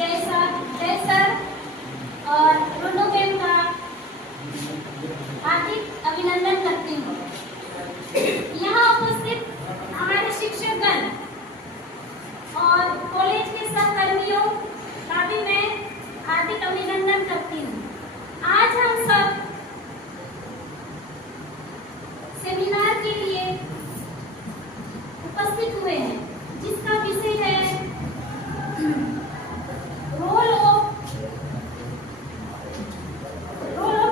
जय सर और रोनो मैम का हार्दिक अभिनंदन करती हूँ। यहाँ उपस्थित हमारे शिक्षकगण और कॉलेज के सहकर्मियों का भी मैं हार्दिक अभिनंदन करती हूँ। आज हम सब सेमिनार के लिए उपस्थित हुए हैं, जिसका विषय है role of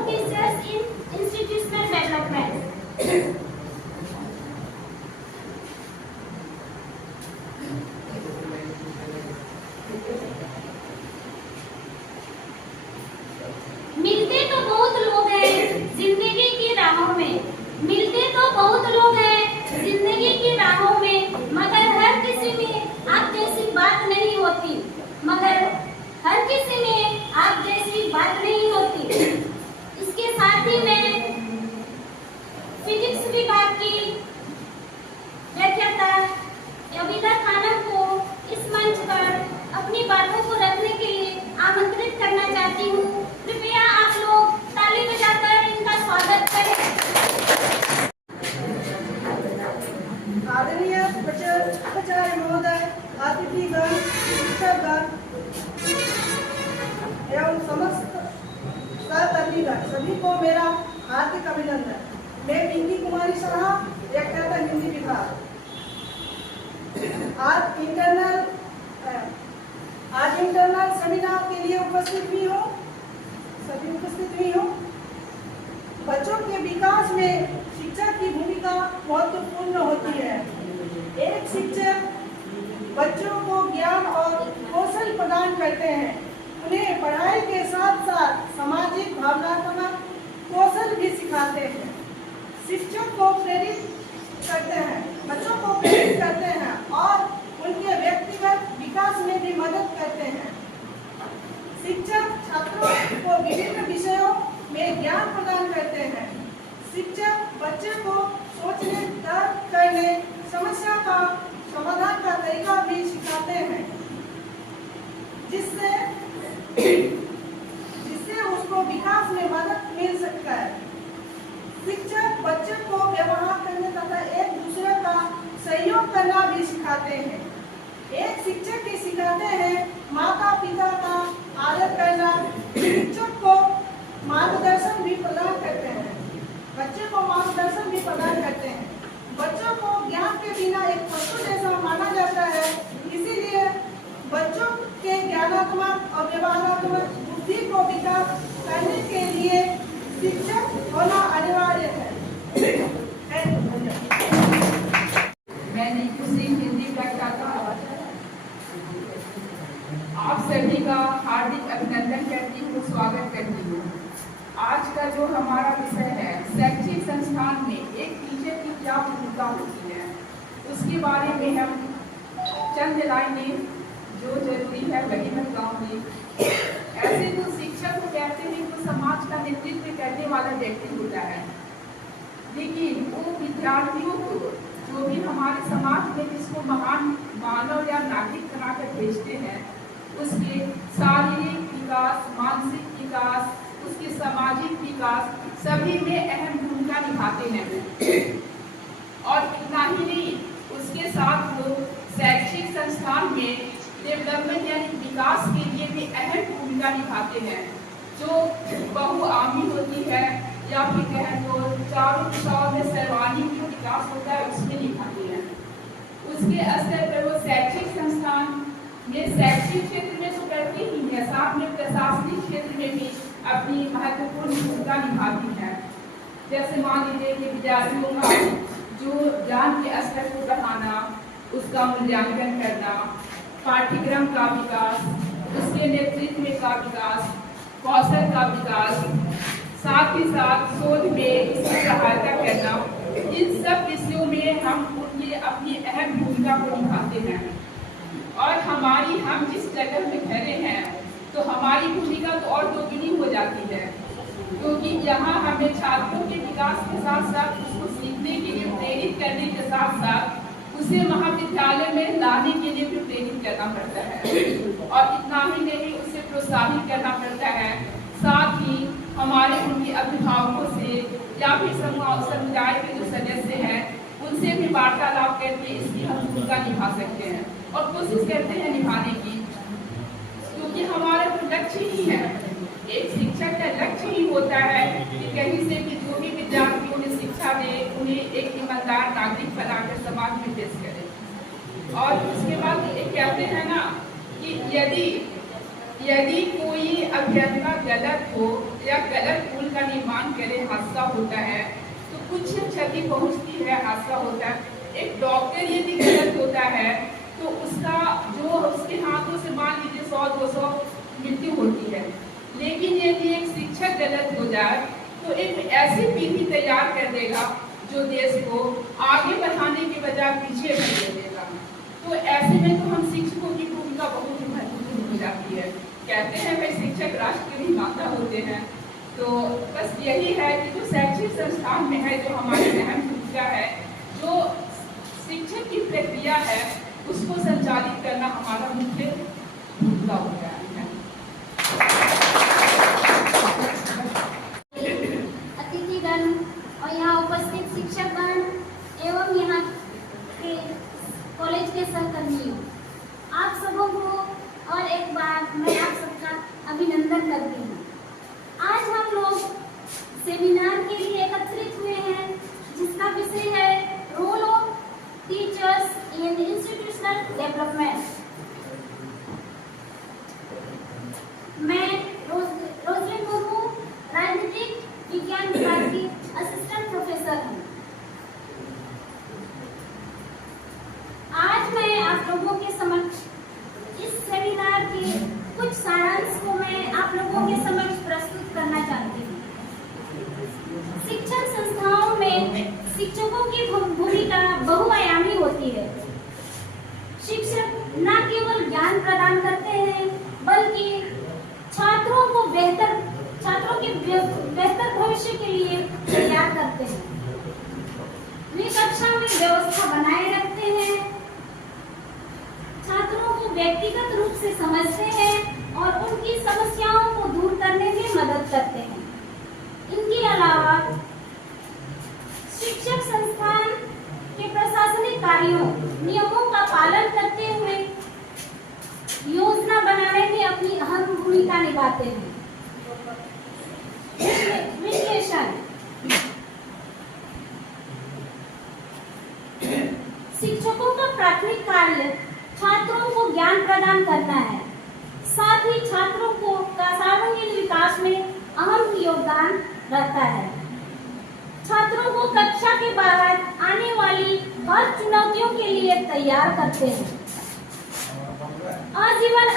teachers in institutional development. मिलते तो बहुत लोग हैं जिंदगी की राहों में, मिलते तो बहुत लोग हैं जिंदगी की राहों में, मगर हर किसी में आप जैसी बात नहीं होती, मगर हर किसी में आप जैसी बात नहीं होती। इसके साथ ही मैं फिजिक्स विभाग की व्याख्याता अबिदा खानम को इस मंच पर अपनी बातों को रखने के लिए आमंत्रित करना चाहती हूँ। कृपया आप लोग ताली बजाकर इनका स्वागत करें। आदरणीय प्राचार्य महोदय, अतिथिगण, शिक्षकगण एवं समस्त सहकर्मीगण, सभी को मेरा हार्दिक अभिनंदन। मैं पिंकी कुमारी साहा, व्याख्याता हिंदी विभाग। आज इंटरनल सेमिनार के लिए उपस्थित हुई हूँ। बच्चों के विकास में शिक्षक की भूमिका महत्वपूर्ण होती है। एक शिक्षक बच्चों को ज्ञान और कौशल प्रदान करते हैं, उन्हें पढ़ाई के साथ साथ सामाजिक भावनात्मक कौशल भी सिखाते हैं। शिक्षक को प्रेरित करते हैं, बच्चों को प्रेरित करते हैं और उनके व्यक्तिगत विकास में भी मदद करते हैं। शिक्षक छात्रों को विभिन्न विषयों में ज्ञान प्रदान करते हैं। शिक्षक बच्चे को सोचने, तर्क करने, समस्या का समाधान का तरीका भी सिखाते हैं, जिससे उसको विकास में मदद मिल सकता है। शिक्षक बच्चे को व्यवहार करने तथा एक दूसरे का सहयोग करना भी सिखाते हैं। एक शिक्षक के सिखाते हैं माता पिता का आदर करना। शिक्षक को मार्गदर्शन भी प्रदान करते हैं, बच्चे को मार्गदर्शन भी प्रदान करते हैं। बच्चों को ज्ञान के बिना एक पशु जैसा माना जाता है, इसीलिए बच्चों के ज्ञानात्मक और व्यवहारात्मक बुद्धि को विकास करने के लिए शिक्षक होना अनिवार्य है। मैं नीतू सिंह, हिंदी व्याख्याता, आप सभी का हार्दिक अभिनंदन करती हूँ, स्वागत करती हूँ। आज का जो हमारा विषय है, शैक्षिक संस्थान में एक टीचर की क्या भूमिका होती है, उसके बारे में हम चंद लाइनें जो जरूरी है वही मैं बताऊंगी। ऐसे तो शिक्षक को कहते हैं तो समाज का नेतृत्व करने वाला व्यक्ति होता है, लेकिन वो विद्यार्थियों को जो भी हमारे समाज में जिसको महान मानव या नागरिक बनाकर भेजते हैं, उसके शारीरिक विकास, मानसिक विकास, उसके सामाजिक विकास सभी में अहम भूमिका निभाते हैं। और इतना ही नहीं, उसके साथ वो शैक्षिक संस्थान में डेवलपमेंट यानी विकास के लिए भी अहम भूमिका निभाते हैं, जो बहुआमी होती है या फिर कहें तो चारों दिशाओं में सर्वांगीण जो विकास होता है उसमें निभाते हैं। उसके स्तर पर वो शैक्षिक संस्थान में शैक्षिक क्षेत्र में तो करती ही है, साथ में प्रशासनिक क्षेत्र में भी अपनी महत्वपूर्ण भूमिका निभाती है। जैसे मान लीजिए कि विद्यार्थियों का जो ज्ञान के स्तर को बढ़ाना, उसका मूल्यांकन करना, पाठ्यक्रम का विकास, उसके नेतृत्व का विकास, कौशल का विकास, साथ ही साथ शोध में इसकी सहायता करना, इन सब विषयों में हम उनकी अपनी अहम भूमिका को निभाते हैं। और हम जिस जगह में खड़े हैं तो हमारी भूमिका तो और दोगुनी हो जाती है, क्योंकि यहाँ हमें छात्रों के विकास के साथ साथ उसको सीखने के लिए प्रेरित करने के साथ साथ उसे महाविद्यालय में लाने के लिए भी प्रेरित करना पड़ता है और इतना ही नहीं, उसे प्रोत्साहित करना पड़ता है। साथ ही हमारे उनके अभिभावकों से या फिर समुदाय के जो सदस्य हैं उनसे भी वार्तालाप करके इसकी हम भूमिका निभा सकते हैं और कोशिश करते हैं निभाने की, क्योंकि हमारा तो लक्ष्य ही है, एक शिक्षक का लक्ष्य ही होता है कि कहीं से भी जो भी विद्यार्थी उन्हें शिक्षा दे, उन्हें एक ईमानदार नागरिक बनाकर समाज में पेश करे। और उसके बाद एक कहते हैं ना कि यदि कोई अभ्यर्थना गलत हो या गलत पुल का निर्माण करे, हादसा होता है तो कुछ क्षति पहुंचती है, हादसा होता है। एक डॉक्टर यदि गलत होता है तो उसका जो उसके हाथों से मान लीजिए 100-200 मृत्यु होती है, लेकिन यदि एक शिक्षक गलत हो जाए तो एक ऐसी पीढ़ी तैयार कर देगा जो देश को आगे बढ़ाने के बजाय पीछे कर देगा। तो ऐसे में तो हम शिक्षकों की भूमिका बहुत महत्वपूर्ण हो जाती है। कहते हैं भाई शिक्षक राष्ट्र के निर्माता होते हैं, तो बस यही है कि जो शैक्षिक संस्थान में है जो हमारी अहम भूमिका है, जो शिक्षक की प्रक्रिया है उसको संचालित करना हमारा मुख्य भूमिका होता है। अतिथिगण और यहाँ उपस्थित शिक्षकगण एवं यहाँ के कॉलेज के सहकर्मियों, आप सबों को और एक बार मैं आप सबका अभिनंदन करती हूँ। आज हम लोग सेमिनार के लिए एकत्रित हुए हैं जिसका विषय है role of teachers in institutional development. मैं रोजलिन मुर्मू राजनीतिक विज्ञान विभाग की असिस्टेंट प्रोफेसर हूँ। आज मैं आप लोगों के समक्ष इस सेमिनार के कुछ सारांश को मैं आप लोगों के समक्ष प्रस्तुत करना चाहती हूँ। शिक्षण संस्थाओं में शिक्षकों की भूमिका बहुआयामी होती है। शिक्षक न केवल ज्ञान प्रदान करते हैं बल्कि छात्रों के बेहतर भविष्य के लिए तैयार करते हैं। वे कक्षा में व्यवस्था बनाए रखते हैं, छात्रों को व्यक्तिगत रूप से समझते हैं और उनकी समस्याओं को दूर करने में मदद करते हैं। इनके अलावा शिक्षक संस्थान के प्रशासनिक कार्यों, नियमों का पालन करते हुए योजना बनाने में अपनी अहम भूमिका निभाते हैं। विश्लेषण। शिक्षकों का प्राथमिक कार्य छात्रों को ज्ञान प्रदान करना है, साथ ही छात्रों को सर्वांगीण विकास में अहम योगदान रहता है। छात्रों को कक्षा के बाहर आने वाली हर चुनौतियों के लिए तैयार करते हैं, आजीवन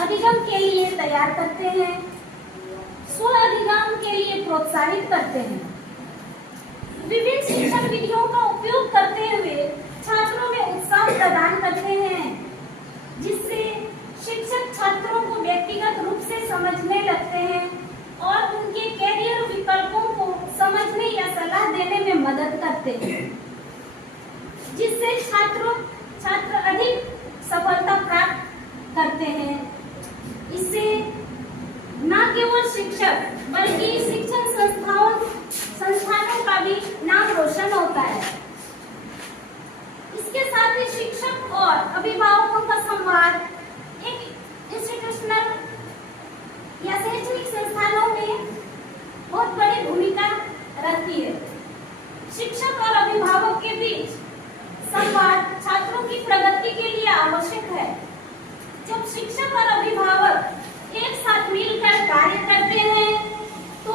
अधिगम के लिए तैयार करते हैं, स्व अधिगम के लिए प्रोत्साहित करते हैं। विभिन्न शिक्षण विधियों का उपयोग करते हुए छात्रों में उत्साह प्रदान करते हैं, जिससे शिक्षक छात्रों को व्यक्तिगत रूप से समझने लगते हैं और उनके कैरियर विकल्पों को समझने या सलाह देने में मदद करते हैं, जिससे छात्र अधिक सफलता प्राप्त करते हैं। इससे न केवल शिक्षक बल्कि शिक्षण संस्थानों का भी नाम रोशन होता है। इसके साथ ही शिक्षक और अभिभावकों का संवाद एक इंस्टीट्यूशनल या शैक्षणिक संस्थानों में बहुत बड़ी भूमिका रहती है। शिक्षक और अभिभावक के बीच संवाद छात्रों की प्रगति के लिए आवश्यक है। जब शिक्षक और अभिभावक एक साथ मिलकर कार्य करते हैं तो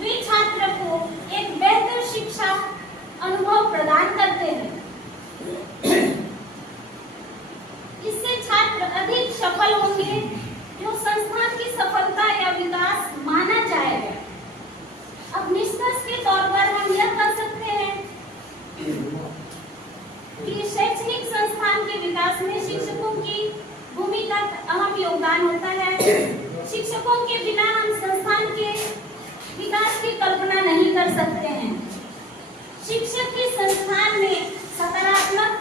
वे छात्र को एक बेहतर शिक्षा अनुभव प्रदान करते हैं। इससे छात्र अधिक सफल होंगे, जो संस्थान की सफलता या विकास माना जाएगा। अब निष्कर्ष के तौर पर हम यह कर सकते हैं कि शैक्षणिक संस्थान के विकास में शिक्षकों की भूमिका अहम योगदान होता है। शिक्षकों के बिना हम संस्थान के विकास की कल्पना नहीं कर सकते हैं। शिक्षक ही संस्थान में सकारात्मक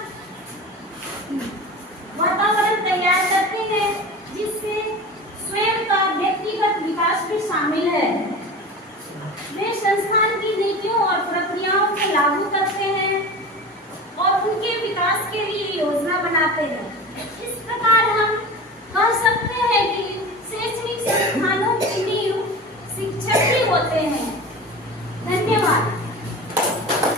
वातावरण तैयार करते हैं, जिससे स्वयं का व्यक्तिगत विकास भी शामिल है। वे संस्थान की नीतियों और प्रक्रियाओं को लागू करते हैं और उनके विकास के लिए योजना बनाते हैं। इस प्रकार हम